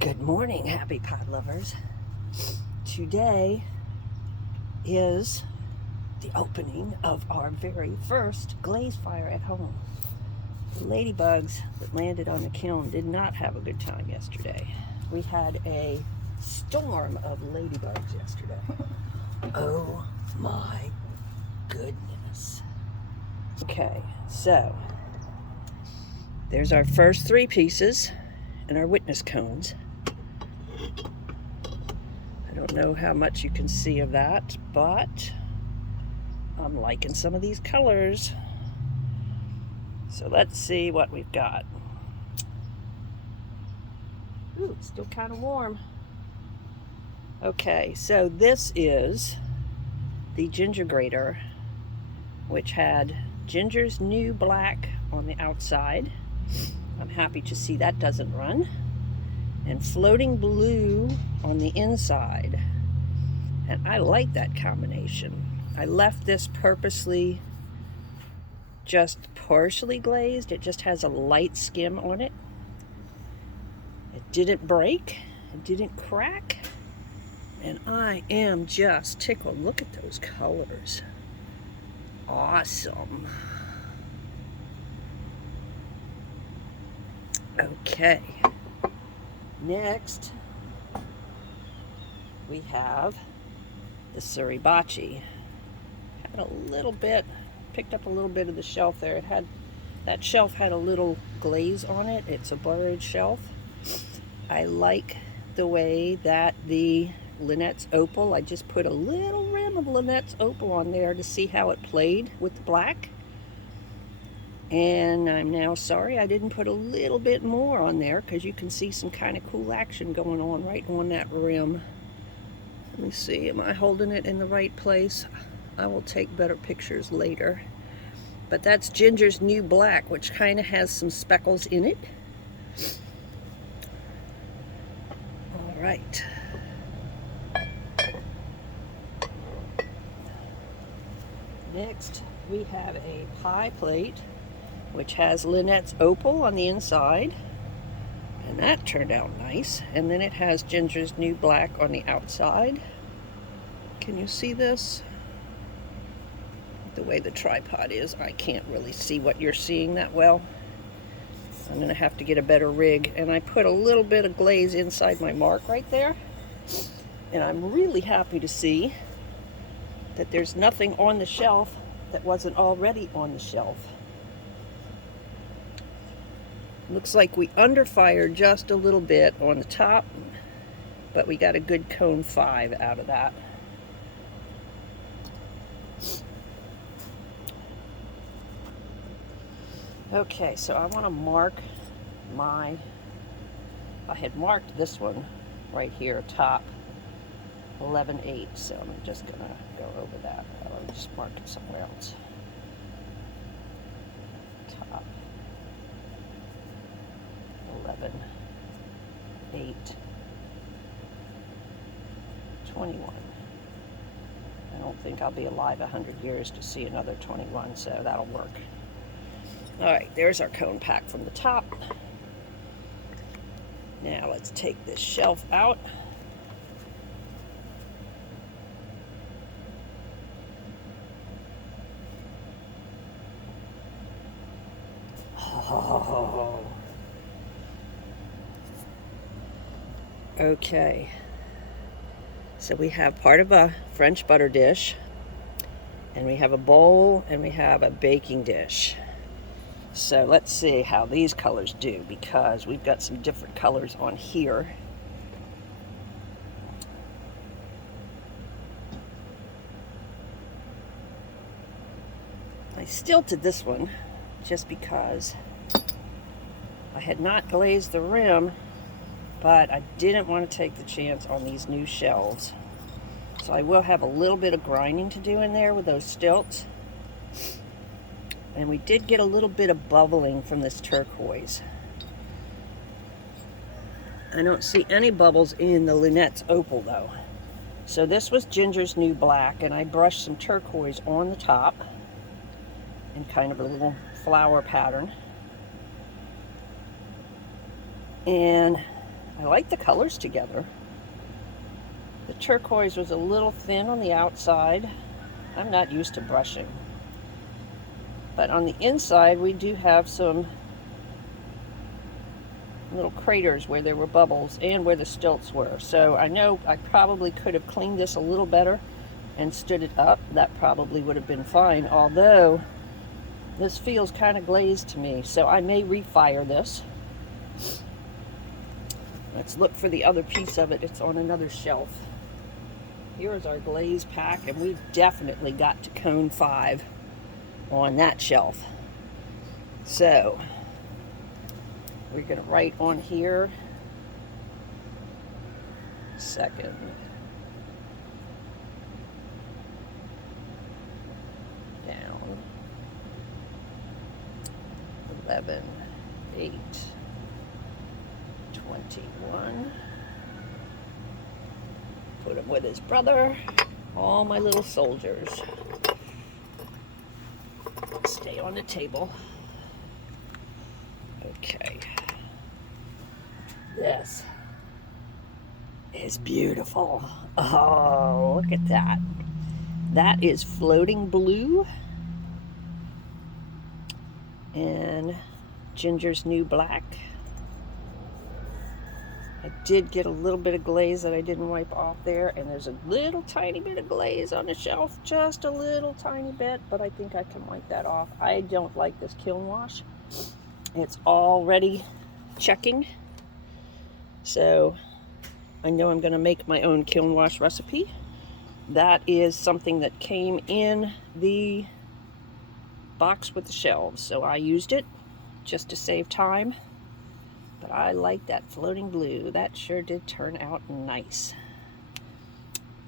Good morning, happy pot lovers. Today is the opening of our very first glaze fire at home. The ladybugs that landed on the kiln did not have a good time yesterday. We had a storm of ladybugs yesterday. Oh my goodness. Okay, so there's our first three pieces and our witness cones. I don't know how much you can see of that, but I'm liking some of these colors. So let's see what we've got. Ooh, it's still kind of warm. Okay, so this is the ginger grater, which had Ginger's New Black on the outside. I'm happy to see that doesn't run. And Floating Blue on the inside. And I like that combination. I left this purposely just partially glazed. It just has a light skim on it. It didn't break. It didn't crack. And I am just tickled. Look at those colors. Awesome. Okay. Next, we have the Suribachi. Had a little bit, picked up a little bit of the shelf there. It had, that shelf had a little glaze on it. It's a borrowed shelf. I like the way that the Lynette's Opal, I just put a little rim of Lynette's Opal on there to see how it played with the black. And I'm now sorry I didn't put a little bit more on there because you can see some kind of cool action going on right on that rim. Let me see, am I holding it in the right place? I will take better pictures later. But that's Ginger's New Black, which kind of has some speckles in it. All right. Next, we have a pie plate, which has Lynette's Opal on the inside. And that turned out nice. And then it has Ginger's New Black on the outside. Can you see this? The way the tripod is, I can't really see what you're seeing that well. I'm gonna have to get a better rig. And I put a little bit of glaze inside my mark right there. And I'm really happy to see that there's nothing on the shelf that wasn't already on the shelf. Looks like we underfired just a little bit on the top, but we got a good cone 5 out of that. Okay, so I want to mark my, I had marked this one right here, top 11/8, so I'm just going to go over that. I'll just mark it somewhere else. Top 11/8, 21. I don't think I'll be alive 100 years to see another 21, so that'll work. All right, there's our cone pack from the top. Now let's take this shelf out. Oh. Okay, so we have part of a French butter dish, and we have a bowl, and we have a baking dish. So let's see how these colors do, because we've got some different colors on here. I stilted this one just because I had not glazed the rim, but I didn't want to take the chance on these new shelves. So I will have a little bit of grinding to do in there with those stilts. And we did get a little bit of bubbling from this turquoise. I don't see any bubbles in the Lynette's Opal though. So this was Ginger's New Black, and I brushed some turquoise on the top in kind of a little flower pattern. And I like the colors together. The turquoise was a little thin on the outside. I'm not used to brushing. But on the inside, we do have some little craters where there were bubbles and where the stilts were. So I know I probably could have cleaned this a little better and stood it up. That probably would have been fine, although this feels kind of glazed to me, so I may refire this. Let's look for the other piece of it. It's on another shelf. Here is our glaze pack, and we definitely got to cone 5 on that shelf. So we're going to write on here, second, down, 11, 8, 21. Put him with his brother. All my little soldiers. Stay on the table. Okay. This is beautiful. Oh, look at that. That is floating blue. And Ginger's new black. I did get a little bit of glaze that I didn't wipe off there, and there's a little tiny bit of glaze on the shelf, just a little tiny bit, but I think I can wipe that off. I don't like this kiln wash. It's already checking, so I know I'm going to make my own kiln wash recipe. That is something that came in the box with the shelves, so I used it just to save time. But I like that floating blue. That sure did turn out nice.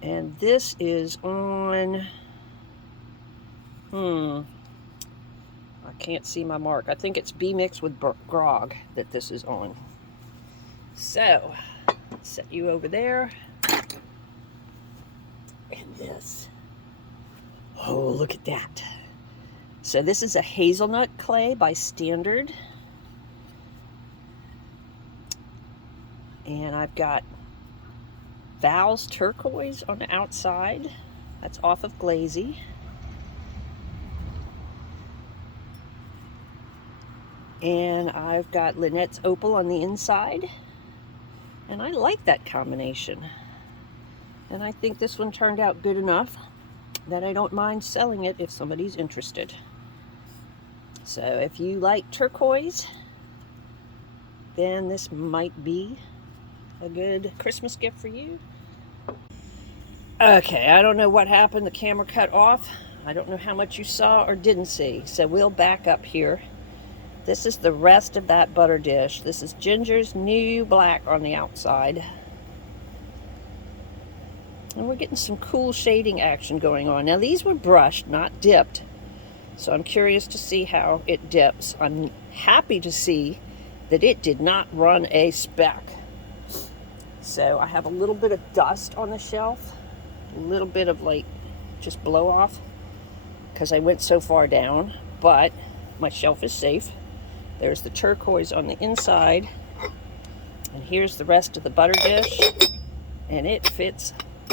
And this is on, I can't see my mark. I think it's B mix with grog that this is on. So, set you over there. And this. Oh, look at that. So this is a hazelnut clay by Standard. And I've got Val's Turquoise on the outside. That's off of Glaze. And I've got Lynette's Opal on the inside. And I like that combination. And I think this one turned out good enough that I don't mind selling it if somebody's interested. So if you like turquoise, then this might be a good Christmas gift for you. Okay, I don't know what happened. The camera cut off. I don't know how much you saw or didn't see. So we'll back up here. This is the rest of that butter dish. This is Ginger's new black on the outside. And we're getting some cool shading action going on. Now these were brushed, not dipped. So I'm curious to see how it dips. I'm happy to see that it did not run a speck. So I have a little bit of dust on the shelf, a little bit of like just blow off because I went so far down, but my shelf is safe. There's the turquoise on the inside, and here's the rest of the butter dish, and it fits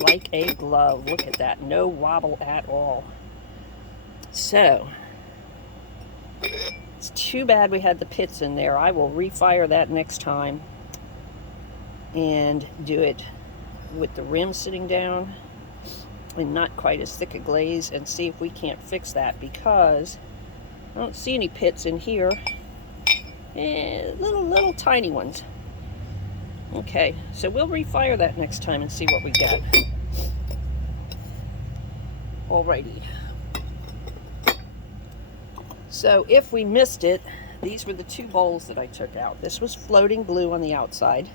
like a glove. Look at that, no wobble at all. So it's too bad we had the pits in there. I will refire that next time and do it with the rim sitting down and not quite as thick a glaze, and see if we can't fix that, because I don't see any pits in here. Little tiny ones. Okay, so we'll refire that next time and see what we get. Alrighty. So if we missed it, these were the two bowls that I took out. This was floating blue on the outside,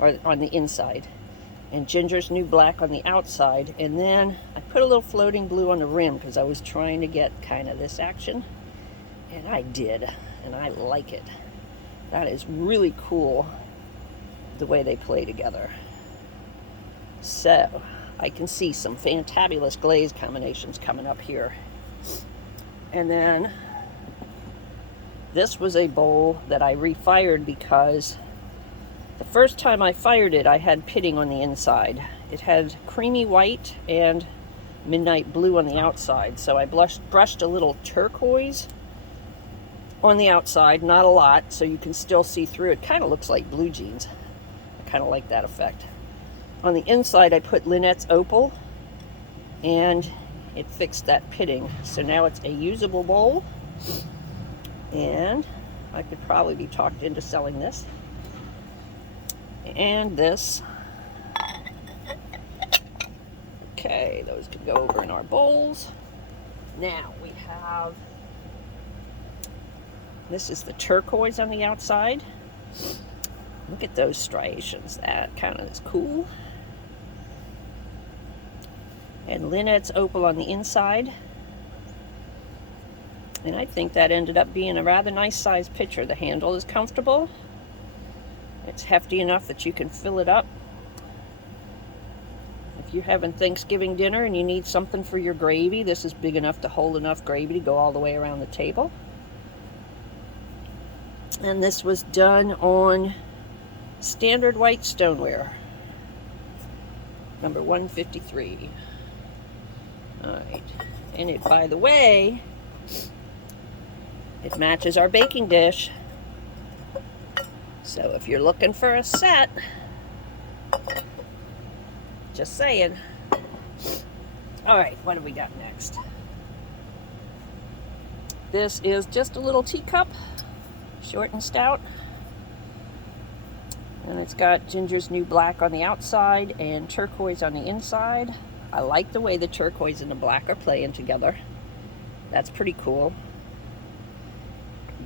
or on the inside, and Ginger's new black on the outside, and then I put a little floating blue on the rim because I was trying to get kind of this action, and I did, and I like it. That is really cool, the way they play together. So I can see some fantabulous glaze combinations coming up here. And then this was a bowl that I refired because The first time I fired it, I had pitting on the inside. It had creamy white and midnight blue on the outside, so I brushed a little turquoise on the outside, not a lot, so you can still see through. It kind of looks like blue jeans. I kind of like that effect. On the inside, I put Lynette's opal, and it fixed that pitting. So now it's a usable bowl, and I could probably be talked into selling this. And this. Okay, those can go over in our bowls. Now we have, this is the turquoise on the outside. Look at those striations. That kind of is cool. And Lynette's opal on the inside. And I think that ended up being a rather nice sized pitcher. The handle is comfortable. It's hefty enough that you can fill it up. If you're having Thanksgiving dinner and you need something for your gravy, this is big enough to hold enough gravy to go all the way around the table. And this was done on standard white stoneware, number 153. All right, and it, by the way, it matches our baking dish. So if you're looking for a set, just saying. All right, what have we got next? This is just a little teacup, short and stout. And it's got Ginger's New Black on the outside and turquoise on the inside. I like the way the turquoise and the black are playing together. That's pretty cool.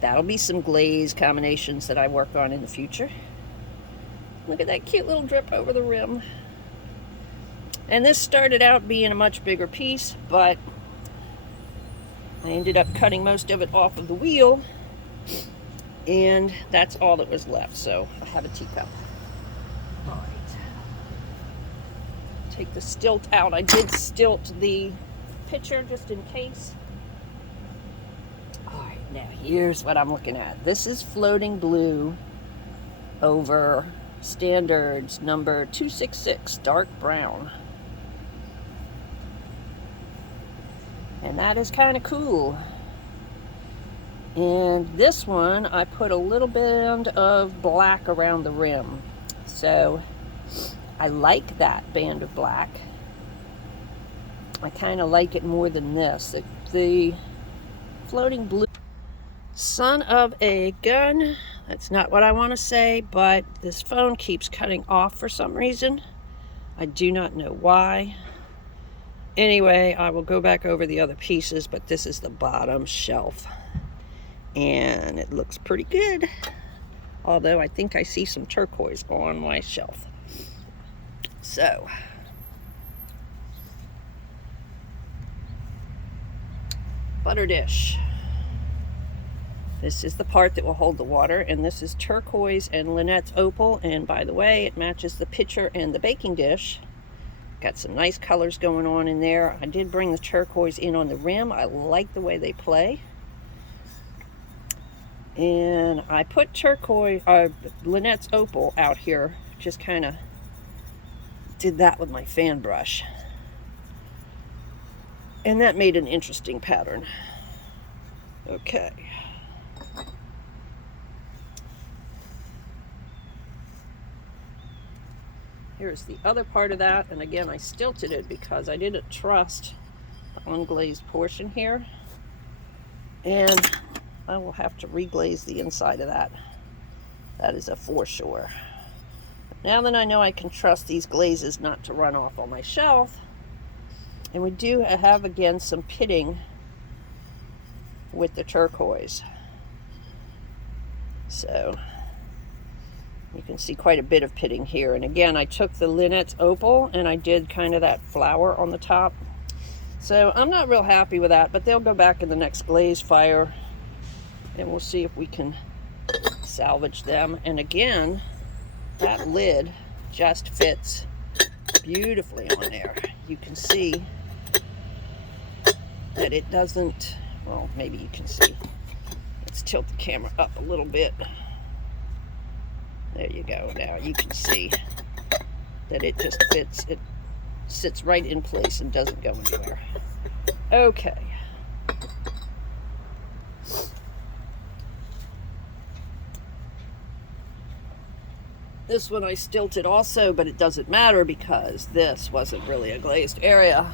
That'll be some glaze combinations that I work on in the future. Look at that cute little drip over the rim. And this started out being a much bigger piece, but I ended up cutting most of it off of the wheel, and that's all that was left. So I have a teacup. All right. Take the stilt out. I did stilt the pitcher just in case. All right, now here's what I'm looking at. This is floating blue over standards number 266, dark brown. And that is kind of cool. And this one, I put a little bit of black around the rim. So I like that band of black. I kind of like it more than this. The floating blue. Son of a gun. That's not what I want to say, but this phone keeps cutting off for some reason. I do not know why. Anyway, I will go back over the other pieces, but this is the bottom shelf. And it looks pretty good. Although I think I see some turquoise on my shelf. So, butter dish. This is the part that will hold the water, and this is turquoise and Lynette's opal. And by the way, it matches the pitcher and the baking dish. Got some nice colors going on in there. I did bring the turquoise in on the rim. I like the way they play. And I put turquoise, Lynette's opal out here. Just kind of did that with my fan brush. And that made an interesting pattern. Okay. Here's the other part of that, and again I stilted it because I didn't trust the unglazed portion here, and I will have to reglaze the inside of that. That is a for sure. Now that I know I can trust these glazes not to run off on my shelf, and we do have again some pitting with the turquoise. So you can see quite a bit of pitting here. And again, I took the Lynette's opal and I did kind of that flower on the top. So I'm not real happy with that, but they'll go back in the next glaze fire and we'll see if we can salvage them. And again, that lid just fits beautifully on there. You can see that it doesn't, well, maybe you can see. Let's tilt the camera up a little bit. There you go. Now you can see that it just fits. It sits right in place and doesn't go anywhere. Okay. This one I stilted also, but it doesn't matter because this wasn't really a glazed area.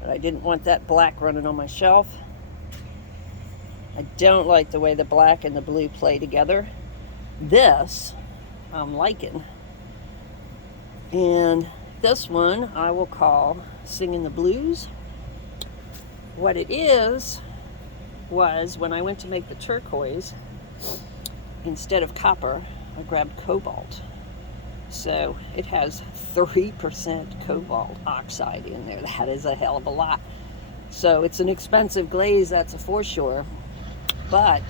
But I didn't want that black running on my shelf. I don't like the way the black and the blue play together. This I'm liking. And this one I will call Singing the Blues. What it is was when I went to make the turquoise, instead of copper, I grabbed cobalt. So it has 3% cobalt oxide in there. That is a hell of a lot. So it's an expensive glaze, that's a for sure. But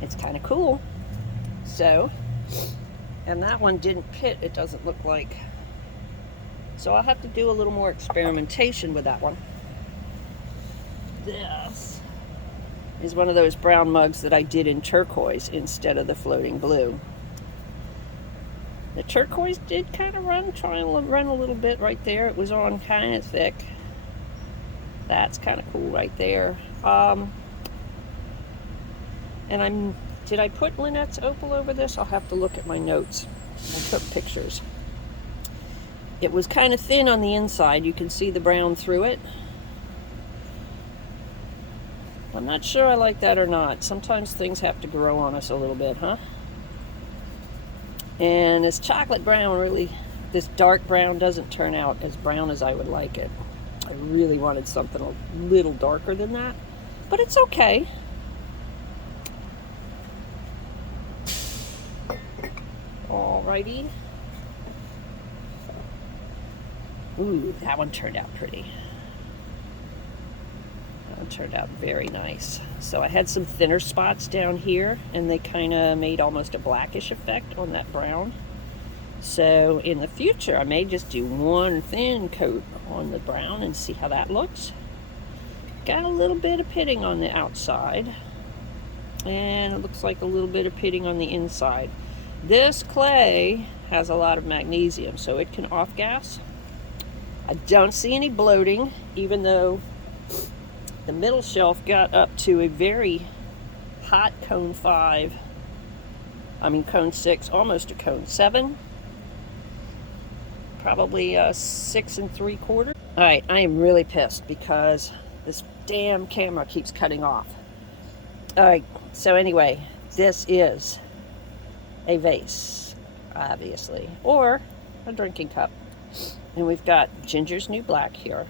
it's kind of cool. So, and that one didn't pit, it doesn't look like. So I'll have to do a little more experimentation with that one. This is one of those brown mugs that I did in turquoise instead of the floating blue. The turquoise did kind of try to run a little bit right there. It was on kind of thick. That's kind of cool right there. And did I put Lynette's opal over this? I'll have to look at my notes. I took pictures. It was kind of thin on the inside. You can see the brown through it. I'm not sure I like that or not. Sometimes things have to grow on us a little bit, huh? And this chocolate brown really, this dark brown doesn't turn out as brown as I would like it. I really wanted something a little darker than that, but it's okay. Alrighty. Ooh, that one turned out pretty. That one turned out very nice. So I had some thinner spots down here, and they kind of made almost a blackish effect on that brown. So in the future, I may just do one thin coat on the brown and see how that looks. Got a little bit of pitting on the outside, and it looks like a little bit of pitting on the inside. This clay has a lot of magnesium, so it can off-gas. I don't see any bloating, even though the middle shelf got up to a very hot cone 5. I mean cone 6, almost a cone 7. Probably 6 3/4. All right, I am really pissed because this damn camera keeps cutting off. All right, so anyway, this is a vase, obviously, or a drinking cup. And we've got Ginger's New Black here.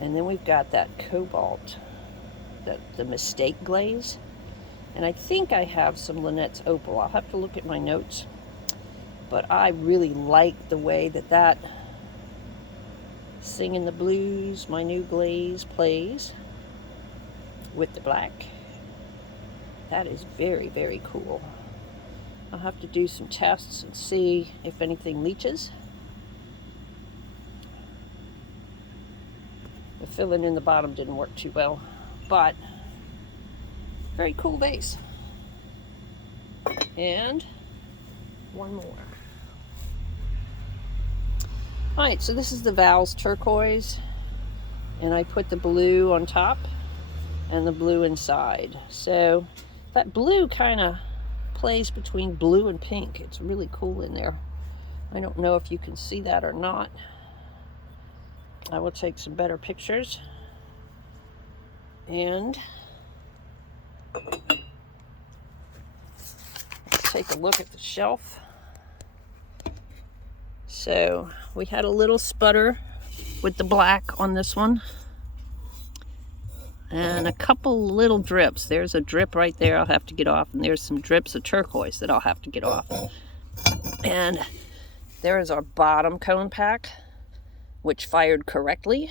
And then we've got that cobalt, the mistake glaze. And I think I have some Lynette's opal. I'll have to look at my notes. But I really like the way that Singing the Blues, my new glaze, plays with the black. That is very, very cool. I'll have to do some tests and see if anything leaches. The filling in the bottom didn't work too well, but very cool vase. And one more. All right, so this is the Val's turquoise, and I put the blue on top and the blue inside. So that blue kind of plays between blue and pink. It's really cool in there. I don't know if you can see that or not. I will take some better pictures. And let's take a look at the shelf. So we had a little sputter with the black on this one. And a couple little drips. There's a drip right there I'll have to get off. And there's some drips of turquoise that I'll have to get off. And there is our bottom cone pack, which fired correctly.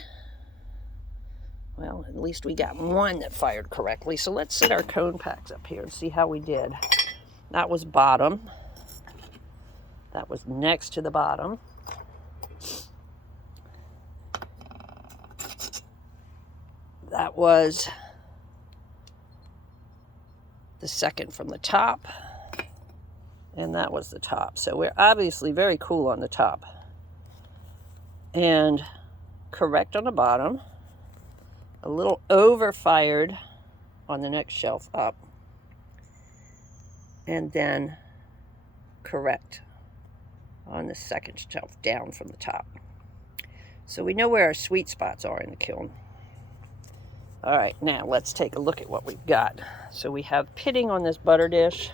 Well, at least we got one that fired correctly. So let's set our cone packs up here and see how we did. That was bottom. That was next to the bottom. That was the second from the top. And that was the top. So we're obviously very cool on the top. And correct on the bottom. A little over-fired on the next shelf up. And then correct on the second shelf down from the top. So we know where our sweet spots are in the kiln. All right, now let's take a look at what we've got. So we have pitting on this butter dish.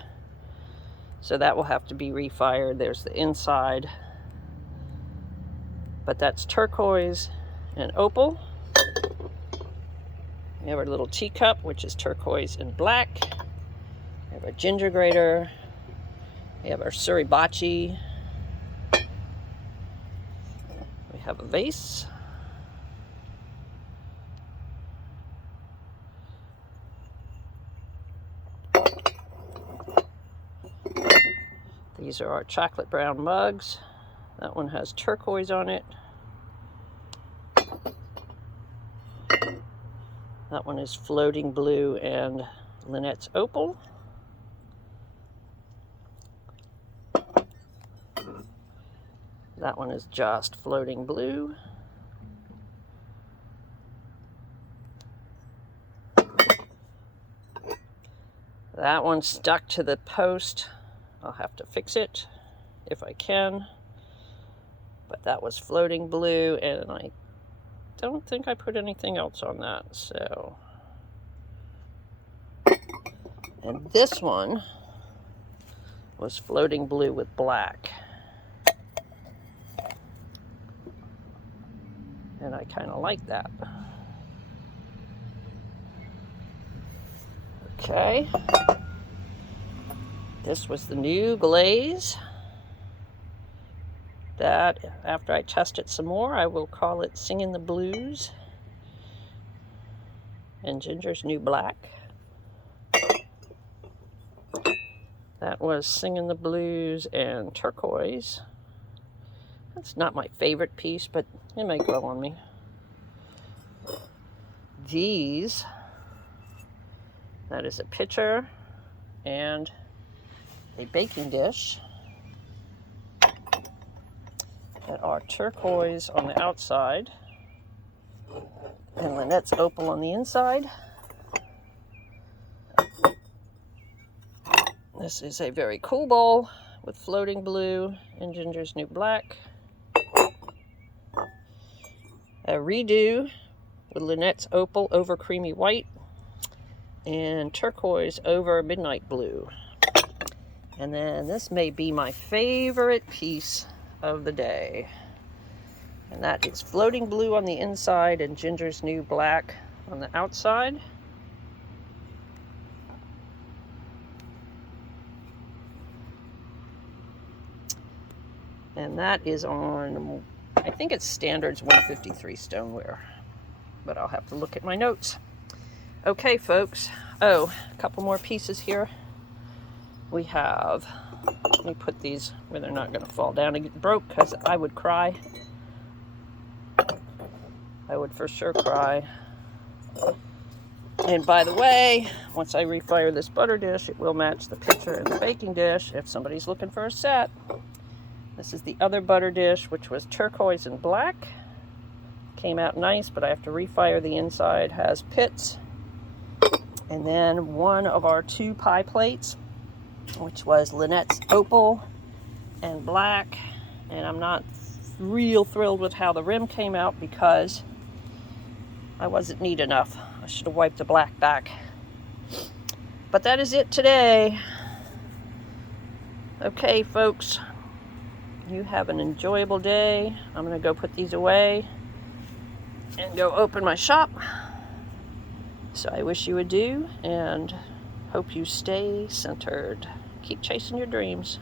So that will have to be refired. There's the inside. But that's turquoise and opal. We have our little teacup, which is turquoise and black. We have our ginger grater. We have our Suribachi. We have a vase. These are our chocolate brown mugs. That one has turquoise on it. That one is floating blue and Lynette's opal. That one is just floating blue. That one stuck to the post. I'll have to fix it if I can. But that was floating blue, and I don't think I put anything else on that, so. And this one was floating blue with black. And I kind of like that. Okay. This was the new Glaze. That, after I test it some more, I will call it Singing the Blues. And Ginger's New Black. That was Singing the Blues and Turquoise. That's not my favorite piece, but it may grow on me. These, that is a pitcher and a baking dish that are turquoise on the outside and Lynette's opal on the inside. This is a very cool bowl with floating blue and Ginger's New Black. A redo with Lynette's opal over creamy white and turquoise over midnight blue. And then this may be my favorite piece of the day. And that is floating blue on the inside and Ginger's New Black on the outside. And that is on, I think it's Standards 153 stoneware, but I'll have to look at my notes. Okay, folks. Oh, a couple more pieces here. We have, let me put these where they're not going to fall down and get broke, because I would cry. I would for sure cry. And by the way, once I refire this butter dish, it will match the pitcher and the baking dish if somebody's looking for a set. This is the other butter dish, which was turquoise and black. Came out nice, but I have to refire the inside. Has pits. And then one of our two pie plates, which was Lynette's opal and black. And I'm not real thrilled with how the rim came out because I wasn't neat enough. I should have wiped the black back. But that is it today. Okay, folks. You have an enjoyable day. I'm going to go put these away and go open my shop. So I wish you would do, and hope you stay centered. Keep chasing your dreams.